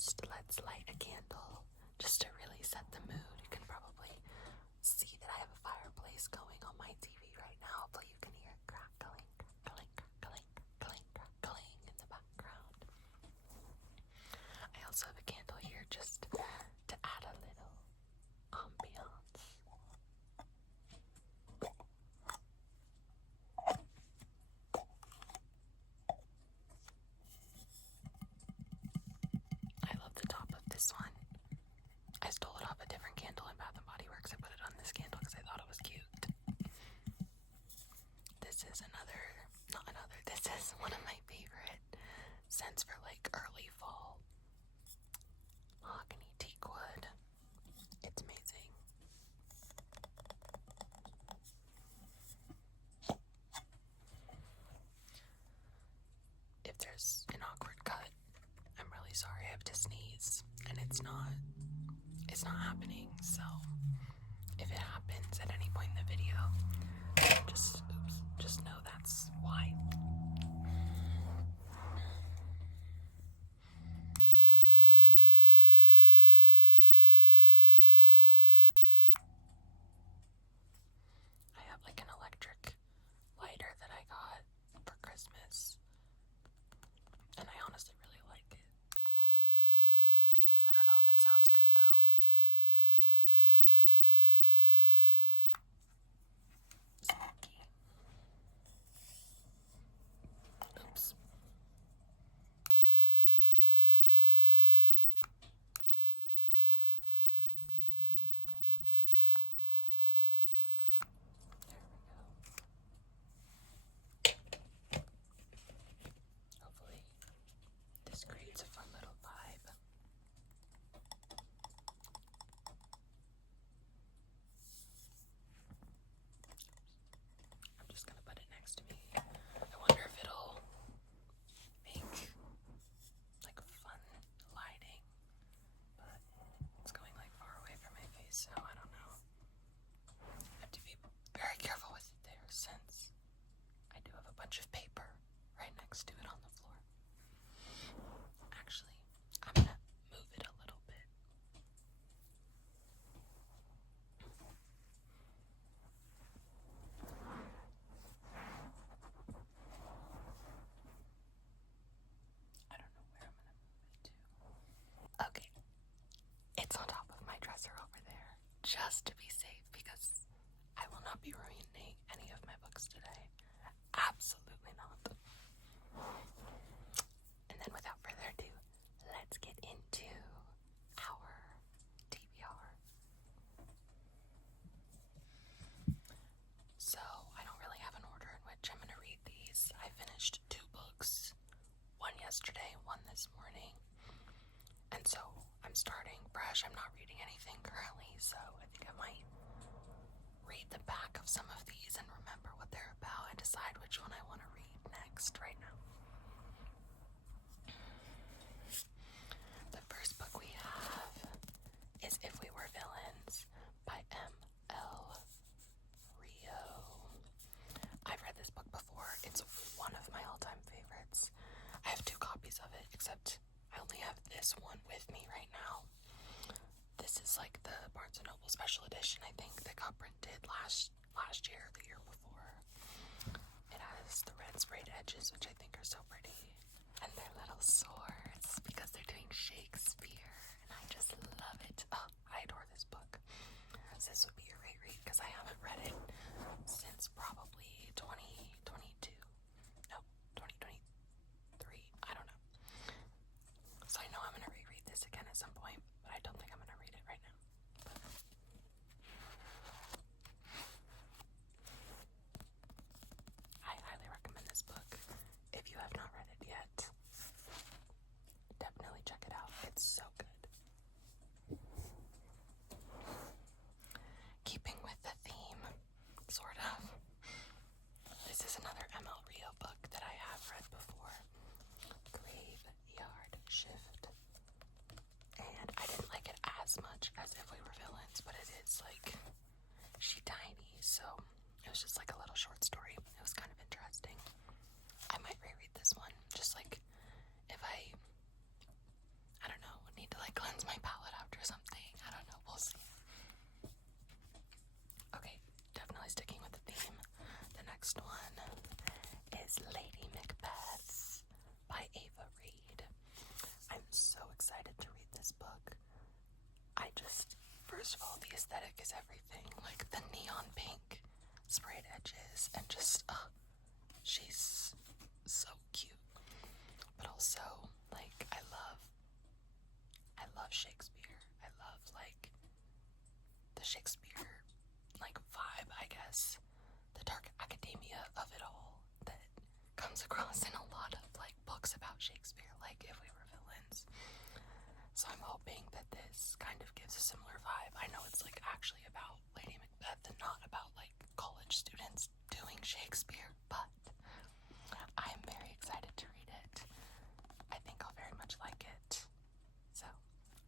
first, let's light a candle just to really set the mood. You can probably see that I have a fireplace going on my TV right now. Hopefully you can hear it crackling, crackling, crackling, crackling, crackling in the background. I also have a candle here just to add a little ambiance. I love the top of this one. I stole it off a different candle in Bath & Body Works. I put it on this candle because I thought it was cute. This is this is one of my favorite scents for like early fall. Mahogany teak wood. It's amazing. If there's an awkward cut, I'm really sorry. I have to sneeze and it's not happening, so if it happens at any point in the video, just know that's why. I have like an electric lighter that I got for Christmas, and I honestly really like it. I don't know if it sounds good though. Smoky. Oops. Hopefully this creates a fun little vibe. I'm just gonna put it next to me. I wonder if it'll make like fun lighting, but it's going like far away from my face, so I don't know. I have to be very careful with it there since I do have a bunch of paper right next to it on the floor. Actually, I'm gonna move it a little bit. I don't know where I'm gonna move it to. Okay, it's on top of my dresser over there, just to be safe, because I will not be ruining any of my books today. Absolutely not. And then without further ado, let's get into our TBR. So, I don't really have an order in which I'm going to read these. I finished 2 books, one yesterday, one this morning. And so, I'm starting fresh. I'm not reading anything currently, so I think I might read the back of some of these and remember what they're about and decide which one I want to read next right now. The first book we have is If We Were Villains by M.L. Rio. I've read this book before. It's one of my all-time favorites. I have 2 copies of it, except I only have this one with me right now. This is like the Barnes & Noble special edition, I think, that got printed last year or the year before. It has the red sprayed edges, which I think are so pretty, and their little swords, because they're doing Shakespeare, and I just love it. Oh, I adore this book. So this would be a great read, because I haven't read it since probably 2022. No, 2023. I don't know. So I know I'm going to reread this again at some point, but I don't think I'm going to read it right now. I highly recommend this book. If you have not read it yet, definitely check it out. It's so good. Keeping with the theme, sort of. This is another M.L. Rio book that I have read before. Graveyard Shift. And I didn't like it as much as If We Were Villains, but it is like she tiny, so it was just like a little short story. It was kind of interesting. I might reread this one, just like if I don't know, this book, first of all, the aesthetic is everything. Like the neon pink sprayed edges, and just, she's so cute. But also, like, I love Shakespeare. I love, like, the Shakespeare, like, vibe, I guess. The dark academia of it all that comes across in a lot of, like, books about Shakespeare, like If We Were Villains. So I'm hoping that this kind of gives a similar vibe. I know it's, like, actually about Lady Macbeth and not about, like, college students doing Shakespeare, but I'm very excited to read it. I think I'll very much like it. So,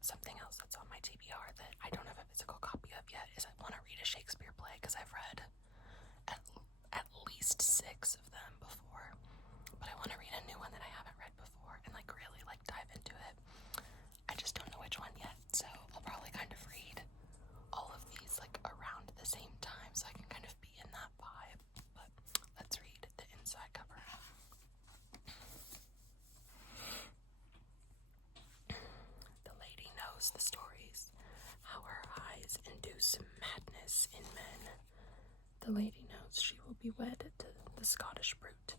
something else that's on my TBR that I don't have a physical copy of yet is I want to read a Shakespeare play, because I've read at least 6 of them before, but I want to read a new one that I haven't read before and, like, really, like, dive into it. I just don't know which one yet, so I'll probably kind of read all of these, like, around the same time so I can kind of be in that vibe. But let's read the inside cover. The lady knows the stories, how her eyes induce madness in men. The lady knows she will be wed to the Scottish brute,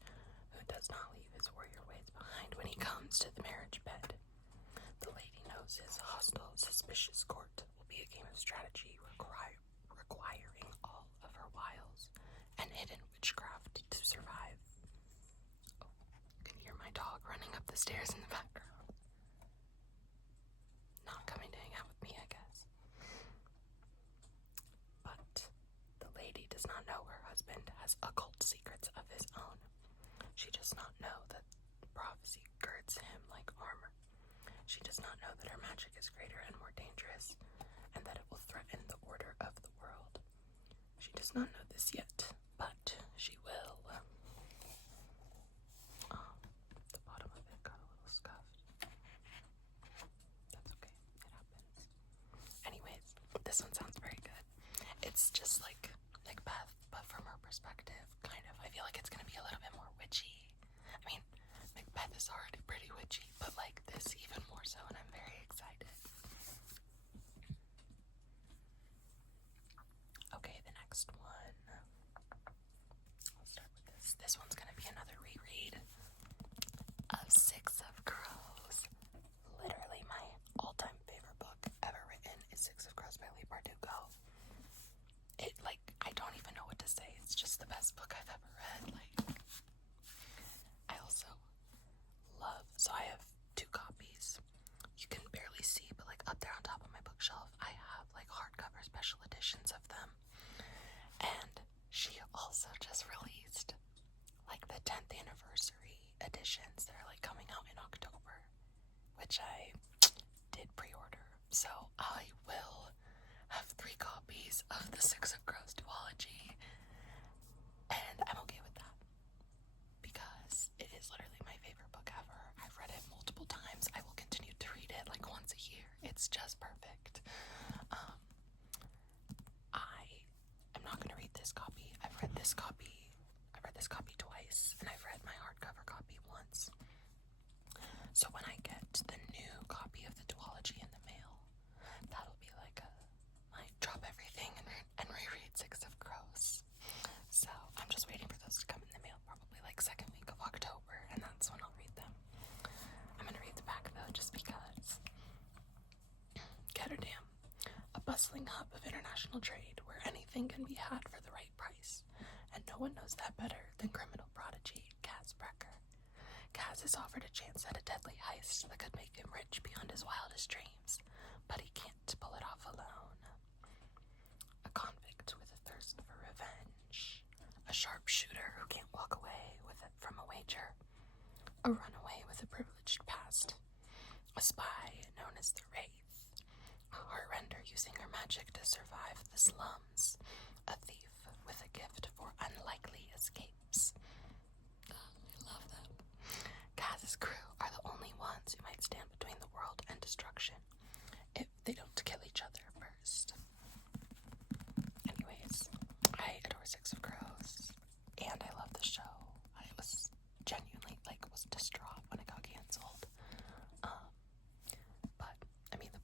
who does not leave his warrior ways behind when he comes to the marriage bed. The lady knows his hostile, suspicious court will be a game of strategy requiring all of her wiles and hidden witchcraft to survive. Oh, you can hear my dog running up the stairs in the background. Not coming to hang out with me, I guess. But the lady does not know her husband has occult secrets of his own. She does not know that prophecy girds him like armor. She does not know that her magic is greater and more dangerous, and that it will threaten the order of the world. She does not know this yet, but she will. The bottom of it got a little scuffed. That's okay, it happens. Anyways, this one sounds very good. It's just like Macbeth, but from her perspective, kind of. I feel like it's gonna be a little bit more witchy. I mean, Macbeth is already pretty witchy, but like this even more so, and I'm very excited. Okay, the next one. I'll start with this. This one's gonna be another reread of Six of Crows. Literally my all-time favorite book ever written is Six of Crows by Leigh Bardugo. It, like, I don't even know what to say. It's just the best book I've ever read. Like, I also love, so I have 2 copies. You can barely see, but like up there on top of my bookshelf, I have like hardcover special editions of them. And she also just released like the 10th anniversary editions that are like coming out in October, which I did pre-order. So I will have 3 copies of the Six of Crows duology, and I'm okay with that because it is literally my favorite book ever. I've read it multiple times. I will continue to read it like once a year. It's just perfect. I'm not gonna read this copy. I've read this copy twice, and I've read my hardcover copy once. So when I get the new copy of the duology in the mail, that'll be like I drop everything and reread Six of Crows. So I'm just waiting for those to come in the mail, probably like second week of October, and that's when I'll read them. I'm gonna read the back though, just because. Ketterdam, a bustling hub of international trade where anything can be had for the right price, and no one knows that better than criminal prodigy Kaz Brecker. Kaz is offered a chance at a deadly heist that could make him rich beyond his wildest dreams, but he can't pull it off alone. A convict with a thirst for revenge, a sharpshooter who can't walk away with it from a wager, a runaway with a privileged past, a spy known as the Wraith, a heartrender using her magic to survive the slums, a thief with a gift for unlikely escapes. I love them. Kaz's crew are the only ones who might stand between the world and destruction if they don't kill each other first. Anyways, I adore Six of Crows, and I love the show. I was genuinely, like, was distraught when it got canceled. But, I mean, the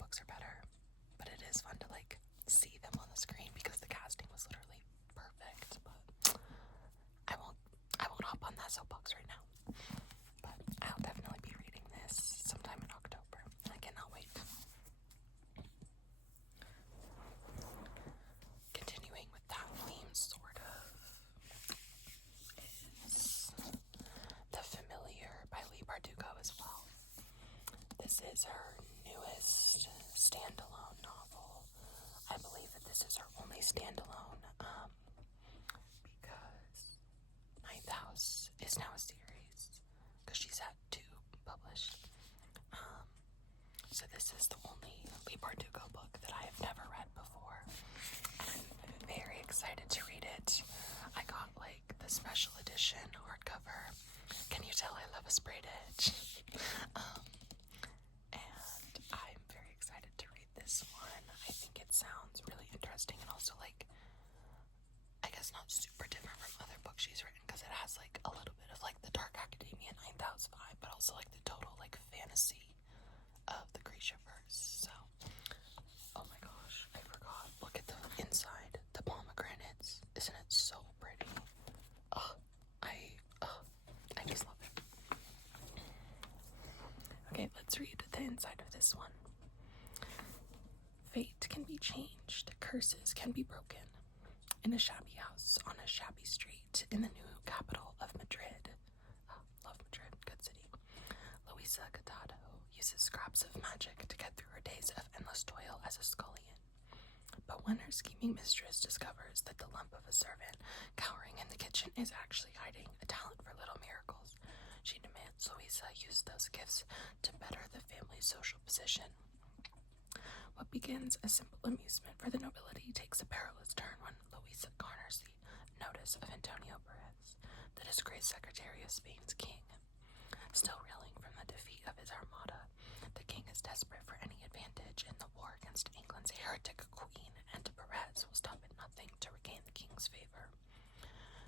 this is her only standalone, because Ninth House is now a series, because she's had 2 published. So this is the only Leigh Bardugo book that I have never read before. I'm very excited to read it. I got like the special edition hardcover. Can you tell I love a sprayed edge? And I'm very excited to read this one. I think it sounds really interesting and also like, I guess not super different from other books she's written, because it has like a little bit of like the dark academia Ninth House vibe, but also like the total like fantasy of the Grishaverse. So, oh my gosh, I forgot. Look at the inside, the pomegranates. Isn't it so pretty? I just love it. Okay, let's read the inside of this one. Fate can be changed, curses can be broken. In a shabby house on a shabby street in the new capital of Madrid. Oh, love Madrid, good city. Luisa Catado uses scraps of magic to get through her days of endless toil as a scullion. But when her scheming mistress discovers that the lump of a servant cowering in the kitchen is actually hiding a talent for little miracles, she demands Luisa use those gifts to better the family's social position. What begins as simple amusement for the nobility takes a perilous turn when Luisa garners the notice of Antonio Perez, the disgraced secretary of Spain's king. Still reeling from the defeat of his armada, the king is desperate for any advantage in the war against England's heretic queen, and Perez will stop at nothing to regain the king's favor.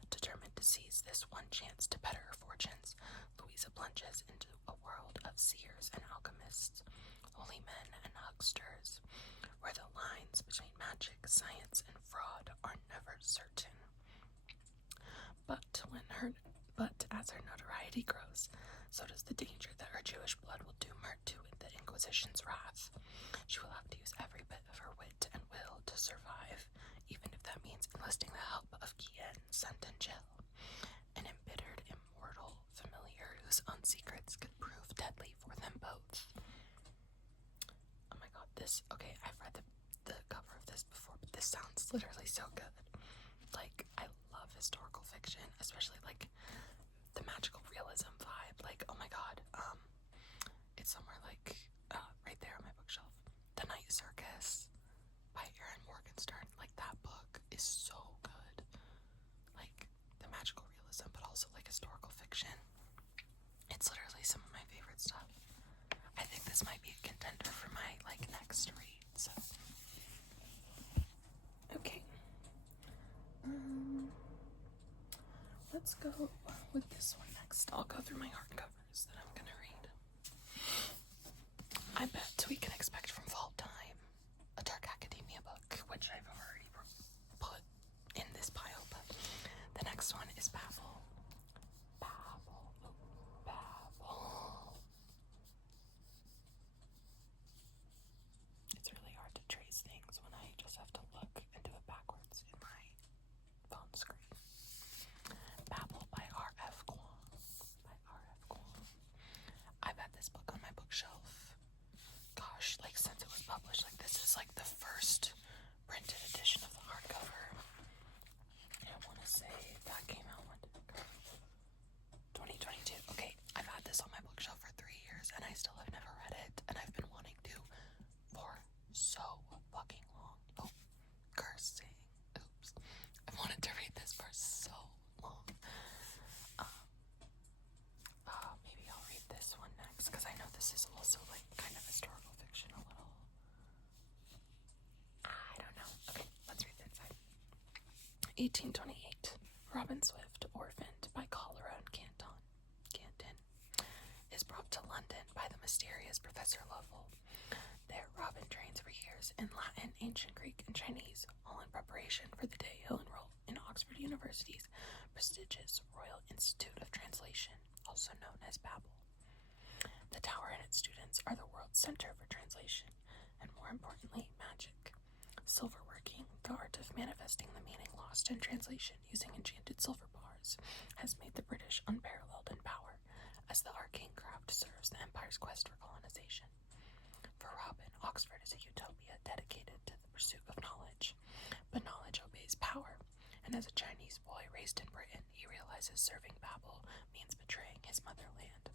Determined to seize this one chance to better her fortunes, Luisa plunges into a world of seers and alchemists, holy men and hucksters, where the lines between magic, science, and fraud are never certain. But as her notoriety grows, so does the danger that her Jewish blood will doom her to the Inquisition's wrath. She will have to use every bit of her wit and will to survive, even if that means enlisting the help of Guillen Santangel, an embittered immortal familiar whose own secrets could prove deadly for them both. Oh my god, I've read the cover of this before, but this sounds literally so good. Like, I love historical fiction, especially like the magical realism vibe. Like, oh my god, it's somewhere like right there on my bookshelf. The Night Circus by Erin Morgenstern. Like, that book is so good. Like, the magical realism, but also like historical fiction. It's literally some of my favorite stuff. I think this might be a contender for my like next read. So, okay. Let's go with this one next. I'll go through my hardcovers that I'm gonna read. I bet we can expect from Fall Time a Dark Academia book, which I've already put in this pile, but the next one is Babel. Babel. It's really hard to trace things when I just have to look and do it backwards in my phone screen. Babel by R.F. Kuang. I've had this book on my bookshelf, gosh, like since it was published. Like, this is like the first printed edition of the hardcover. I want to say that came out, when did it come? 2022. Okay, I've had this on my bookshelf for 3 years and I still have never read it, and I've been wanting to for so fucking long. Oh, cursing. Oops. I've wanted to read this for so long. Maybe I'll read this one next, because I know this is also like kind of historical fiction a little. I don't know. Okay, let's read the inside. 1828. Robin Swift, orphaned by cholera in Canton, is brought to London by the mysterious Professor Lovell. There, Robin trains for years in Latin, ancient Greek, and Chinese, all in preparation for the day he'll enroll in Oxford University's prestigious Royal Institute of Translation, also known as Babel. The tower and its students are the world's center for translation, and more importantly, magic. Silverworking, the art of manifesting the meaning lost in translation using enchanted silver bars, has made the British unparalleled in power, as the arcane craft serves the Empire's quest for colonization. For Robin, Oxford is a utopia dedicated to the pursuit of knowledge. realizes serving Babel means betraying his motherland.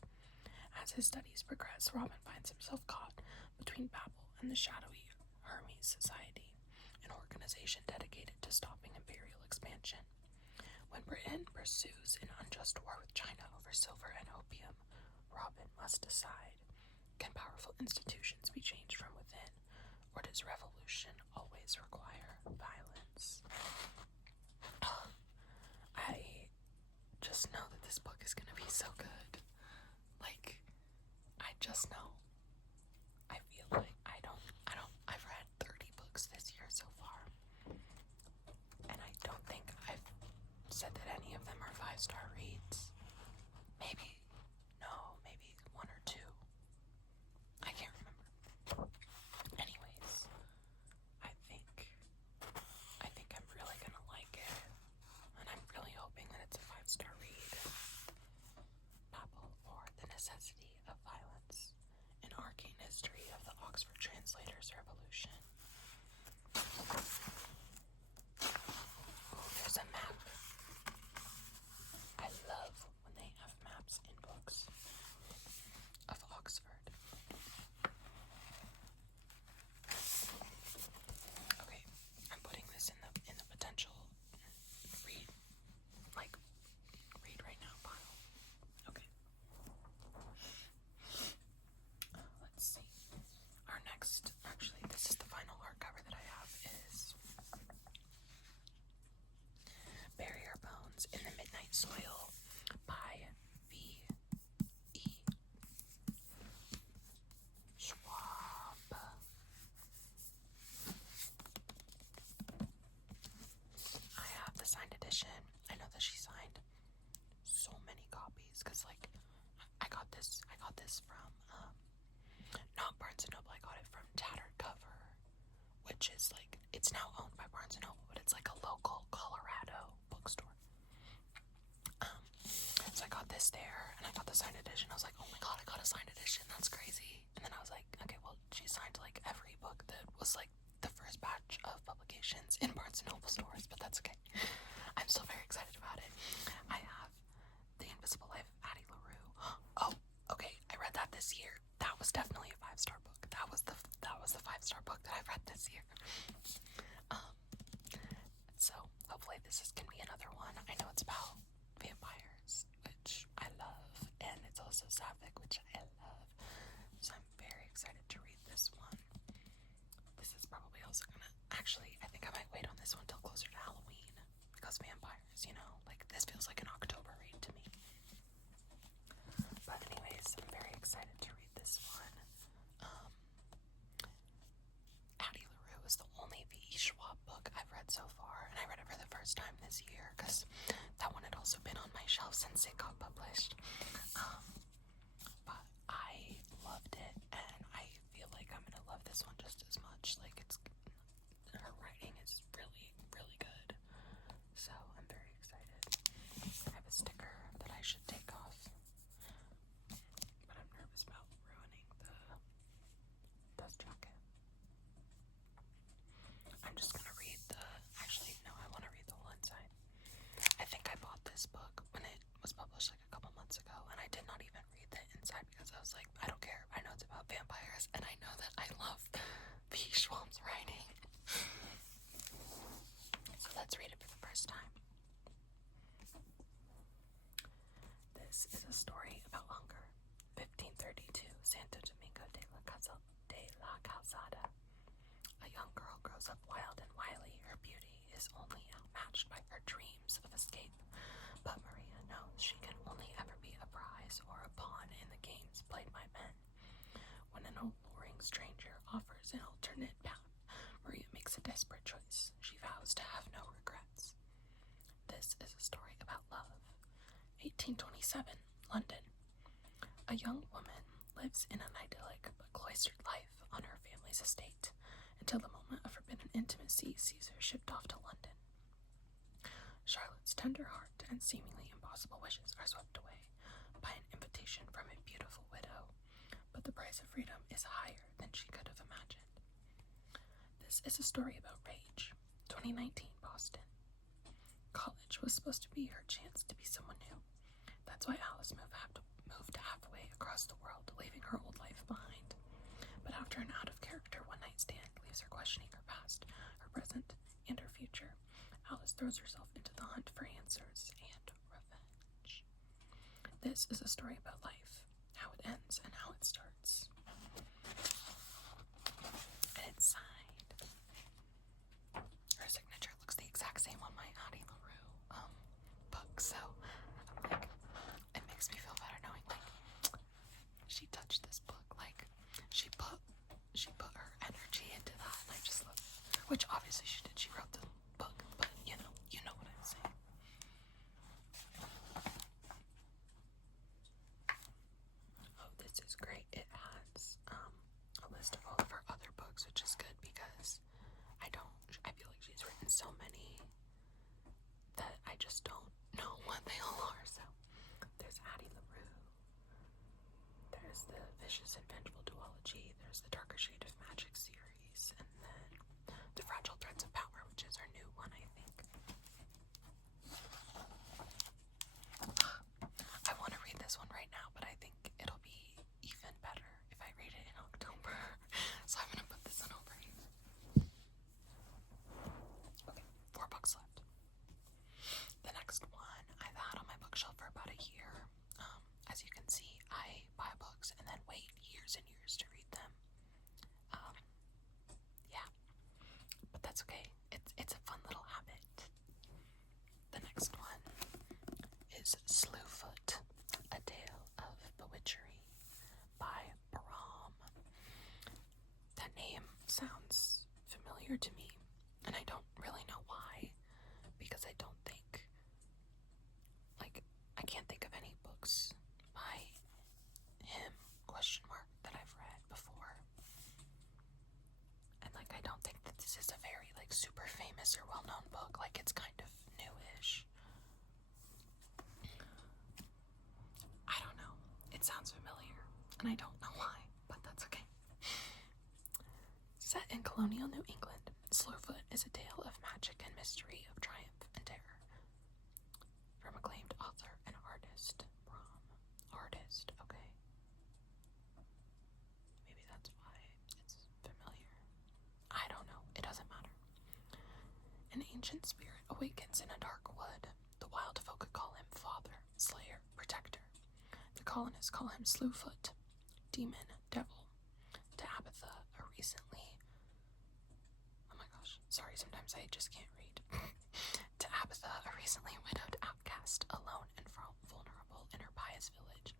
As his studies progress, Robin finds himself caught between Babel and the shadowy Hermes Society, an organization dedicated to stopping imperial expansion. When Britain pursues an unjust war with China over silver and opium, Robin must decide, can powerful institutions be changed from within, or does revolution always require violence? I just know that this book is going to be so good. Like, I just know. I feel like I've read 30 books this year so far, and I don't think I've said that any of them are 5-star reads. Maybe one or two. I can't remember. Anyways, I think I'm really gonna like it, and I'm really hoping that it's a 5-star read. Babel, or The Necessity of Violence, an arcane history of the Oxford Translators' Revolution. Ooh, there's a map. I love when they have maps in books of Oxford. Okay, I'm putting this in the potential read right now pile. Okay. Let's see. Our next, actually, this is the final hardcover that I have, is Bury Your Bones in the Midnight Soil by V.E. Schwab. I have the signed edition. I know that she signed so many copies because, like, I got this from not Barnes and Noble. I got it from Tattered Cover, which is like, it's now owned by Barnes and Noble, but it's like a local Colorado bookstore. So I got this there, and I got the signed edition. I was like, oh my god, I got a signed edition. That's crazy. And then I was like, okay, well, she signed like every book that was like the first batch of publications in Barnes and Noble stores, but that's okay. I'm still very excited about it. I have The Invisible Life of Addie LaRue. Oh, okay, I read that this year. That was definitely a 5-star book. That was the 5-star book that I read this year. So hopefully this can be another one. I know it's about vampires, which I love, and it's also sapphic, which I love. So I'm very excited to read this one. This is probably also gonna, actually, I think I might wait on this one till closer to Halloween, because vampires, like, this feels like an October read to me. But anyways, I'm very excited to read this one. Addie LaRue is the only V.E. Schwab book I've read so far, and I read it for the first time this year, because that one had also been on my shelf since it got published. But I loved it, and I feel like I'm gonna love this one just as much. Like, her writing is really, really good. So I'm very excited. I have a sticker that I should take off, but I'm nervous about ruining the dust jacket. I'm just gonna read I want to read the whole inside. I think I bought this book when it was published like a couple months ago, and I did not even read the inside because I was like, I don't care. I know it's about vampires, and I know that I love V. Schwab's writing. So let's read it for the first time. This is a story about hunger. 1532, Santo Domingo de la Calzada. A young girl grows up wild and wily. Her beauty is only outmatched by her dreams of escape. But Maria knows she can only ever be a prize or a pawn in the games played by men. When an alluring stranger offers an alternate path, Maria makes a desperate choice. She vows to have no regrets. This is a story about love. 1827, London. A young woman lives in an idyllic but cloistered life on her family's estate until the moment of forbidden intimacy sees her shipped off to London. Charlotte's tender heart and seemingly impossible wishes are swept away by an invitation from a beautiful widow, but the price of freedom is higher than she could have imagined. This is a story about rage. 2019, Boston. College was supposed to be her chance to be someone new. That's why Alice moved halfway across the world, leaving her old life behind. But after an out-of-character one-night stand leaves her questioning her past, her present, and her future, Alice throws herself into the hunt for answers and revenge. This is a story about life, how it ends and how it starts. And it's signed. Her signature looks the exact same on my Addie LaRue book, so like, it makes me feel better knowing she touched this book. She put her energy into that, and I just love it. Which obviously she did. She wrote the book, but you know what I'm saying. Oh, this is great. It has a list of all of her other books, which is good because I feel like she's written so many that I just don't know what they all are. So there's Addie LaRue. There's the Vicious and Vengeful Duology. There's the Darker Shade of Magic series, and then the Fragile Threads of Power, which is our new one, I think. I want to read this one right now, but I think it'll be even better if I read it in October. So I'm gonna put this one over here. Okay, 4 books left. The next one I've had on my bookshelf for about a year. As you can see, I buy books and then wait years and years to read them. Yeah, but that's okay. It's a fun little habit. The next one is Slewfoot, A Tale of Bewitchery by Bram. That name sounds familiar to me, and I don't really know why, because I don't think, I can't think of any books by him, that I've read before. And I don't think that this is a very super famous or well-known book. It's kind of newish. I don't know. It sounds familiar, and I don't know why, but that's okay. Set in colonial New England, Slewfoot is a tale of magic and mystery, of triumph and terror. From acclaimed author and artist, Bram. Artist, okay. Maybe that's why it's familiar. I don't know. It doesn't matter. An ancient spirit awakens in a dark wood. The wild folk call him Father, Slayer, Protector. The colonists call him Slewfoot, Demon, Devil. Tabitha, sometimes I just can't read. Tabitha, a recently widowed outcast, alone and vulnerable in her pious village.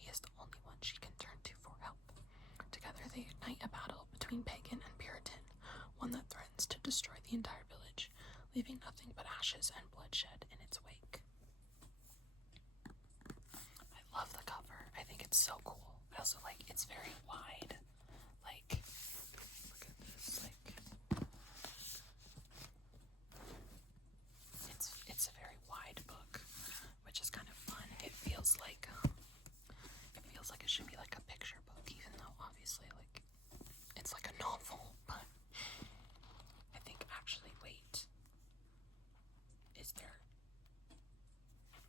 He is the only one she can turn to for help. Together they ignite a battle between pagan and Puritan, one that threatens to destroy the entire village, leaving nothing but ashes and bloodshed in its wake. I love the cover. I think it's so cool. I also it's very wide. Look at this. It's a very wide book, which is kind of fun. It feels like it should be a picture book, even though obviously it's a novel. But I think actually, wait,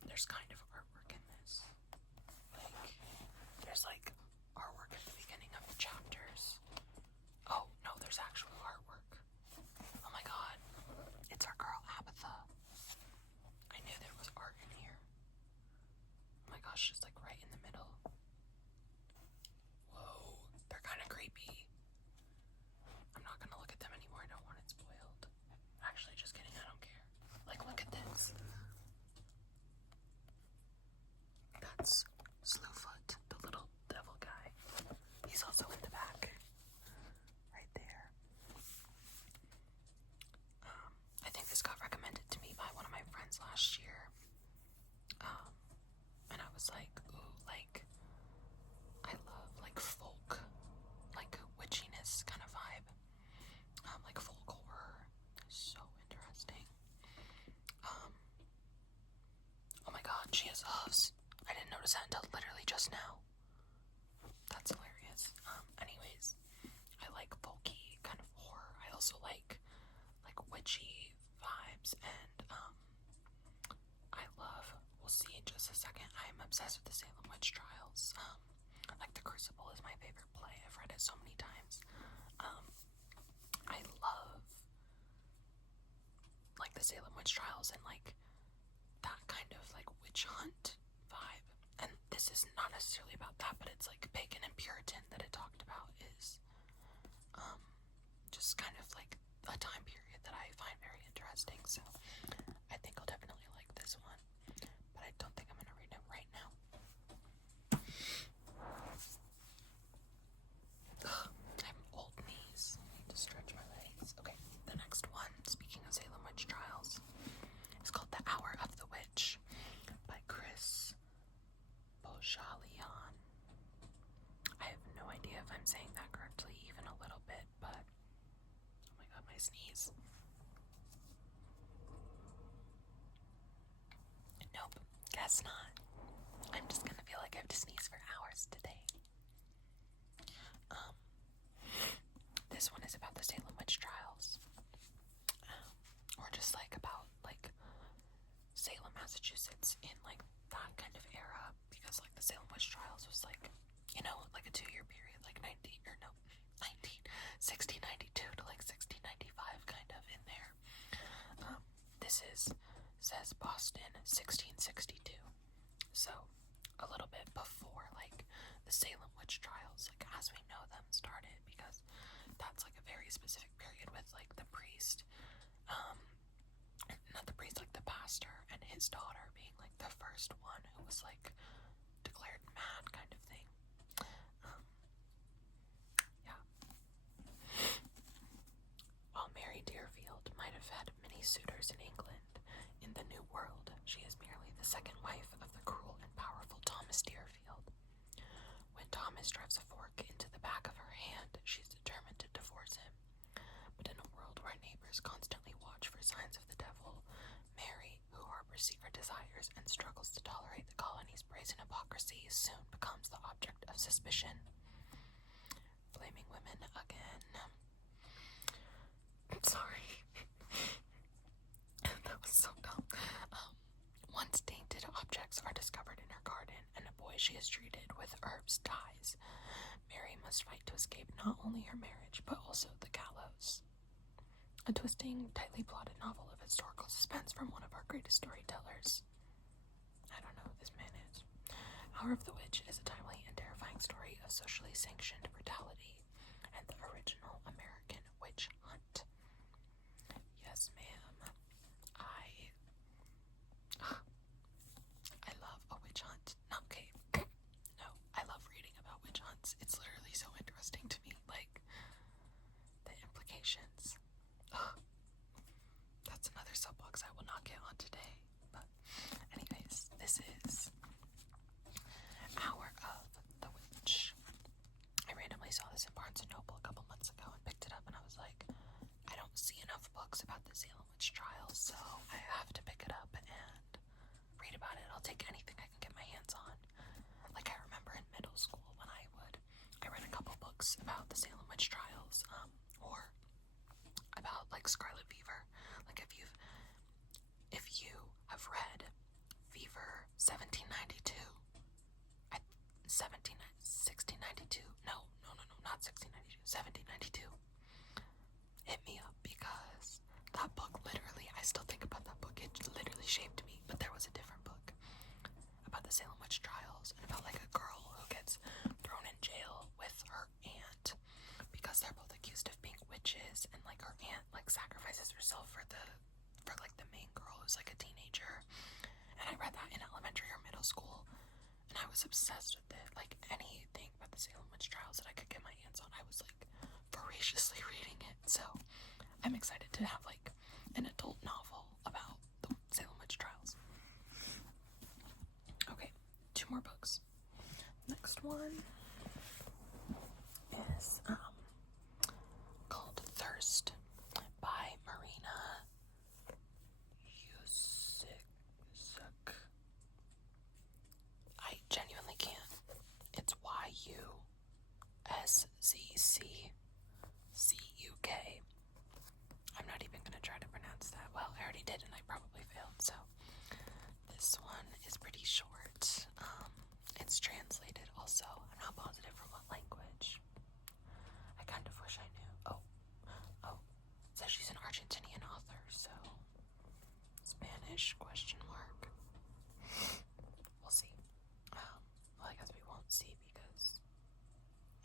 there's kind of artwork in this. There's artwork at the beginning of the chapters. Oh no, there's actual artwork. Oh my god, it's our girl Abatha. I knew there was art in here. Oh my gosh, just right in the middle. Whoa, they're kind of creepy. I'm not gonna look at them anymore. I don't want it spoiled. Actually, just kidding. I don't care. Look at this. That's Slewfoot, the little devil guy. He's also in the back. Right there. I think this got recommended to me by one of my friends last year. And I was like, ooh, I love folk, witchiness kind of vibe. Folk horror. So interesting. Oh my god, she has hooves. I didn't notice that until Trials the second. I'm obsessed with the Salem Witch Trials. Like The Crucible is my favorite play. I've read it so many times. I love like the Salem Witch Trials and like that kind of like witch hunt vibe. And this is not necessarily about that, but it's like pagan and Puritan that it talked about is just kind of like a time period that I find very interesting. So I think I'll definitely like this one, but I don't think I'm gonna read it right now. Ugh, I have old knees. I need to stretch my legs. Okay, the next one, speaking of Salem Witch Trials, is called The Hour of the Witch by Chris Bojalian. I have no idea if I'm saying that correctly even a little bit, but oh my god, my sneeze. Nope, guess not. I'm just gonna feel like I have to sneeze for hours today. This one is about the Salem Witch Trials. Or just like about like Salem, Massachusetts in like that kind of era, because like the Salem Witch Trials was like, you know, like a 2-year period, like 1692 to like 1695 kind of in there. This says Boston 1662, so a little bit before like the Salem Witch Trials, like as we know them, started, because that's like a very specific period with like the priest, not the priest, like the pastor and his daughter being like the first one who was like declared mad kind of thing. Yeah. While Mary Deerfield might have had many suitors in England, in the New World she is merely the second wife of the cruel and powerful Thomas Deerfield. When Thomas drives a fork into the back of her hand, she's determined to divorce him. But in a world where neighbors constantly watch for signs of the devil, Mary, who harbors secret desires and struggles to tolerate the colony's brazen hypocrisy, soon becomes the object of suspicion. Blaming women again. I'm sorry. That was so dumb. Once tainted objects are discovered in her garden, and a boy she has treated with herbs dies, Mary must fight to escape not only her marriage, but also the gallows. A twisting, tightly plotted novel of historical suspense from one of our greatest storytellers. I don't know who this man is. Hour of the Witch is a timely and terrifying story of socially sanctioned brutality and the original American witch hunt. Yes, ma'am. I love a witch hunt. No, okay. No, I love reading about witch hunts. It's literally so interesting to me, like the implications. Ugh. That's another soapbox I will not get on today. But anyways, this is Hour of the Witch. I randomly saw this in Barnes & Noble a couple months ago and picked it up, and I was like, I don't see enough books about the Salem Witch Trials, so I have to pick it up and read about it. I'll take anything I can get my hands on. Like, I remember in middle school when I read a couple books about the Salem Witch Trials, or about like Scarlet Fever. Like if you have read Fever 1692, not 1692, 1792, hit me up, because that book literally, I still think about that book, it literally shaped me. But there was a different book about the Salem Witch Trials, and about like a girl who gets thrown in jail with her aunt, because they're both accused of being witches, and like her aunt like sacrifices herself for like the main girl who's like a teenager. And I read that in elementary or middle school, and I was obsessed with it. Like anything about the Salem Witch Trials that I could get my hands on, I was like voraciously reading it. So I'm excited to have like an adult novel about the Salem Witch Trials. Okay, 2 more books. Next one is called Thirst by Marina Yusik. I genuinely can't. It's Yusccuk. I'm not even gonna try to pronounce that. Well, I already did and I probably failed, so this one is pretty short. It's translated also. I'm not positive from what language. I kind of wish I knew. Oh. So she's an Argentinian author, so Spanish question mark. We'll see. Well, I guess we won't see because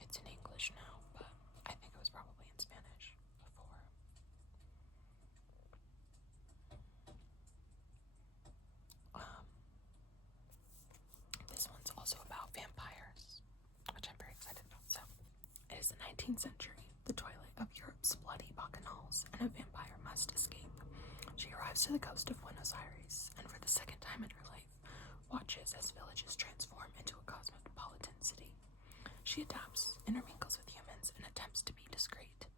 it's in English now, but I think it was probably in Spanish before. This one's also about vampires, which I'm very excited about. So, it is the 19th century, the twilight of Europe's bloody bacchanals, and a vampire must escape. She arrives to the coast of Buenos Aires, and for the second time in her life, watches as villages transform into a cosmopolitan city. She adapts, intermingles with humans, and attempts to be discreet.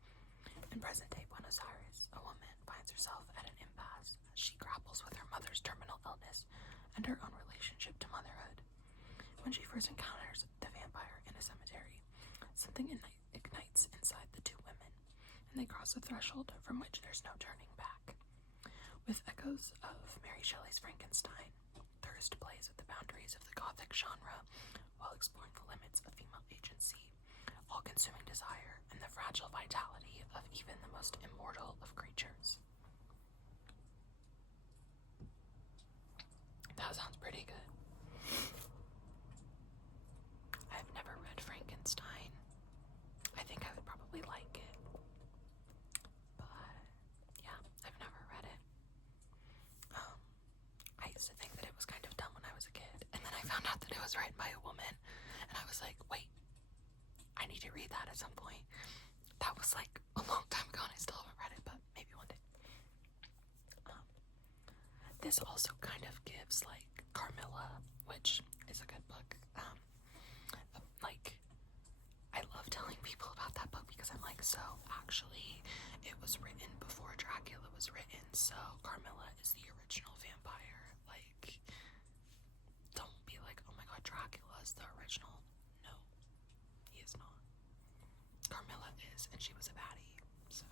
In present-day Buenos Aires, a woman finds herself at an impasse as she grapples with her mother's terminal illness and her own relationship to motherhood. When she first encounters the vampire in a cemetery, something ignites inside the two women, and they cross a threshold from which there's no turning back. With echoes of Mary Shelley's Frankenstein, Thirst plays with the boundaries of the Gothic genre while exploring the limits of female agency, all-consuming desire, and the fragile vitality of even the most immortal of creatures. That sounds pretty good. I've never read Frankenstein. I think I would probably like it. But, yeah, I've never read it. I used to think that it was kind of dumb when I was a kid, and then I found out that it was written by a woman, and I was like, wait, I need to read that at some point. That was like a long time ago, and I still haven't read it, but maybe one day. This also kind of gives, like, Carmilla, which is a good book. I love telling people about that book because I'm like, so actually, it was written before Dracula was written, so Carmilla is the original vampire. Like, don't be like, oh my god, Dracula is the original. No, he is not. Carmilla is, and she was a baddie, so.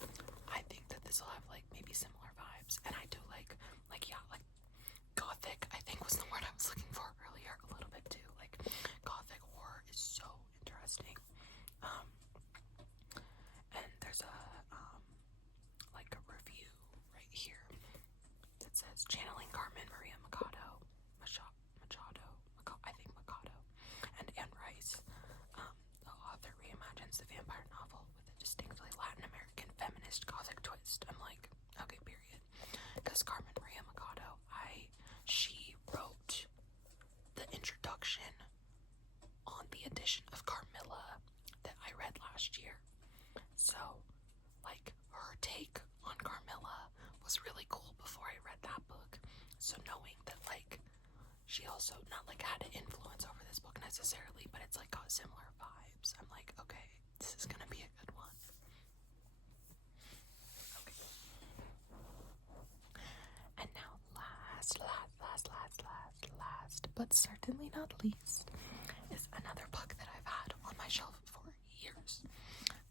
But I think that this will have, like, maybe similar vibes, and I do like Gothic, I think was the word I was looking for earlier, a little bit too. Like, Gothic horror is so interesting. And there's a review right here that says channeling Carmen Maria Machado, and Anne Rice. The author reimagines the vampire novel with a distinctly Latin American feminist Gothic twist. I'm like, okay, period. Because Carmen Maria Machado, she wrote the introduction on the edition of Carmilla that I read last year. So, like, her take on Carmilla was really cool before I read that book. So knowing that, like, she also not, like, had an influence over this book necessarily, but it's, like, got similar vibes. I'm like, okay, this is gonna be a good one. Okay. And now last, but certainly not least, is another book that I've had on my shelf for years.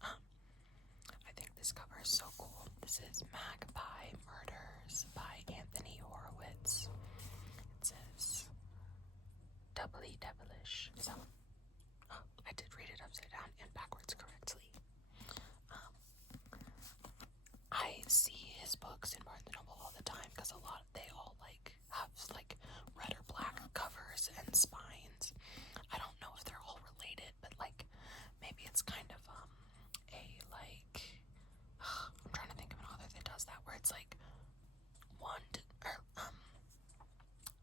I think this cover is so cool. This is Magpie Murders by Anthony Horowitz. It says, doubly devilish. So, I did read it upside down and backwards correctly. I see his books in Barnes & Noble all the time because they all, like, have, like, red or black covers and spines. I don't know if they're all related, but, like, maybe it's kind of, I'm trying to think of an author that does that, where it's, like,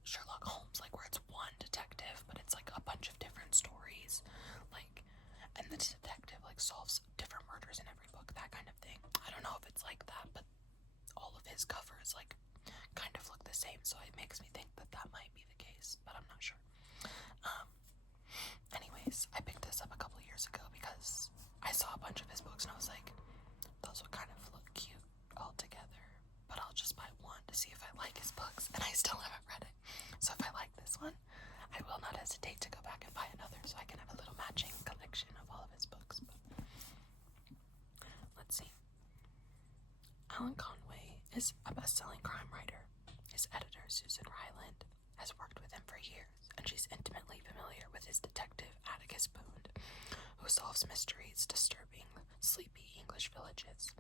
Sherlock Holmes, like, where it's one detective, but it's, like, a bunch of different stories, like, and the detective, like, solves different murders in every book, that kind of thing. I don't know if it's like that, but all of his covers, like, kind of look the same, so it makes me think that that might be the case, but I'm not sure. Anyways, I picked this up a couple years ago because I saw a bunch of his books and I was like, those would kind of look cute all together, but I'll just buy one to see if I like his books, and I still haven't read it. So if I like this one, I will not hesitate to go back and buy another so I can have a little matching collection of all of his books. But let's see. Alan Conway is a best-selling crime writer. His editor, Susan Ryland, has worked with him for years, and she's intimately familiar with his detective, Atticus Boone, who solves mysteries disturbing sleepy English villages.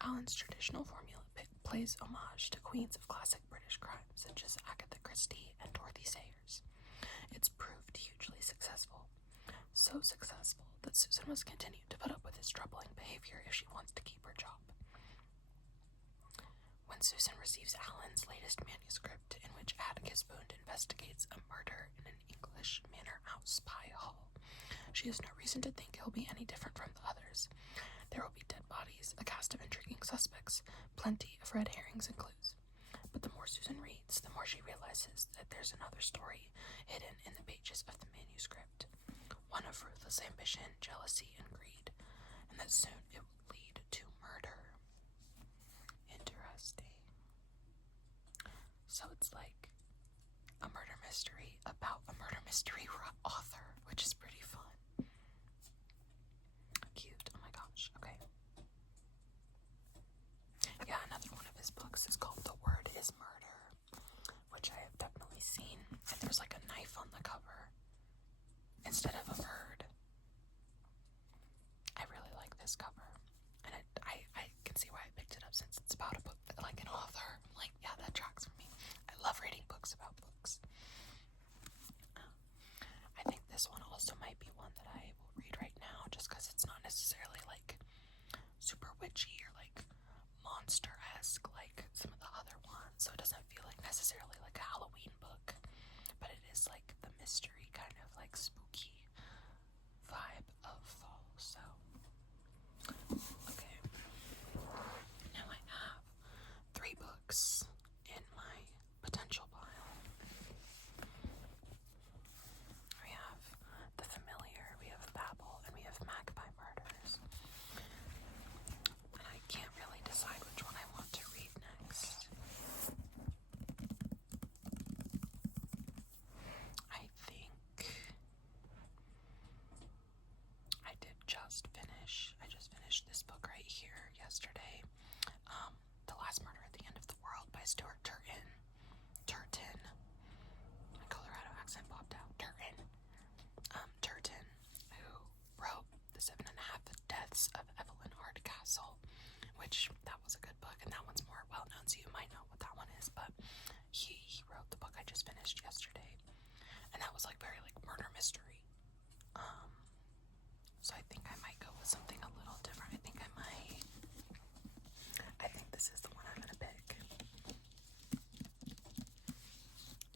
Allen's traditional formula plays homage to queens of classic British crime, such as Agatha Christie and Dorothy Sayers. It's proved hugely successful. So successful that Susan must continue to put up with his troubling behavior if she wants to keep her job. When Susan receives Allen's latest manuscript, in which Atticus Boone investigates a murder in an English manor house pie hall, she has no reason to think he'll be any different from the others. There will be dead bodies, a cast of intriguing suspects, plenty of red herrings and clues. But the more Susan reads, the more she realizes that there's another story hidden in the pages of the manuscript, one of ruthless ambition, jealousy, and greed, and that soon it will lead to murder. Interesting. So it's like a murder mystery about a murder mystery author, which is pretty fun. Cute. Oh my gosh. Okay. Yeah, another one of his books is called The Word is Murder, which I have definitely seen. And there's like a knife on the cover instead of a bird. I really like this cover. And I can see why I picked it up since it's about a book, like an author. I'm like, yeah, that tracks for me. I love reading books about books. I think this one also might be one that I will read right now, just because it's not necessarily like super witchy or like monster-esque like some of the other ones, so it doesn't feel like necessarily like a Halloween book, but it is like the mystery kind of like spooky vibe of fall. So okay, now I have 3 books in my potential pile. We have The Familiar, we have Babel, and we have Magpie Murders. And I can't really decide which one I want to read next. I think I just finished this book right here yesterday. The Last Murder at the End of the World by Stuart Turton. My Colorado accent popped out. Turton, who wrote The 7.5 Deaths of Evelyn Hardcastle, which that was a good book, and that one's more well known, so you might know what that one is. But he wrote the book I just finished yesterday, and that was like very like murder mystery. So I think I might go with something a little different. I think this is the one I'm gonna pick.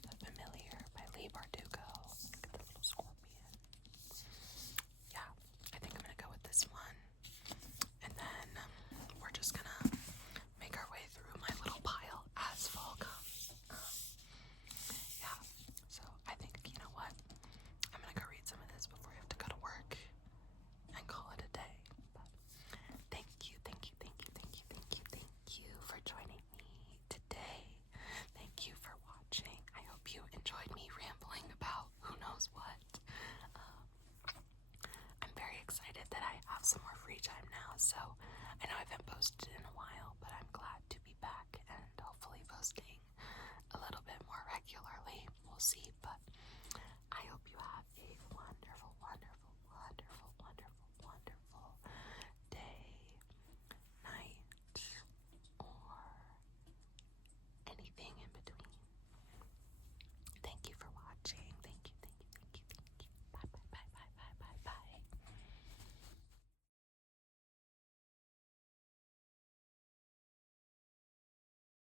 The Familiar by Leigh Bardugo. Look at the little scorpion. Yeah, I think I'm gonna go with this one. And then we're just gonna make our way through my little pile as fall comes. Yeah, so I think, you know what? I'm gonna go read some of this before you have to go to work and call it a day. But thank you for joining me today. Thank you for watching. I hope you enjoyed me rambling about who knows what. I'm very excited that I have some more free time now, so I know I haven't posted in a while, but I'm glad to be back and hopefully posting a little bit more regularly. We'll see,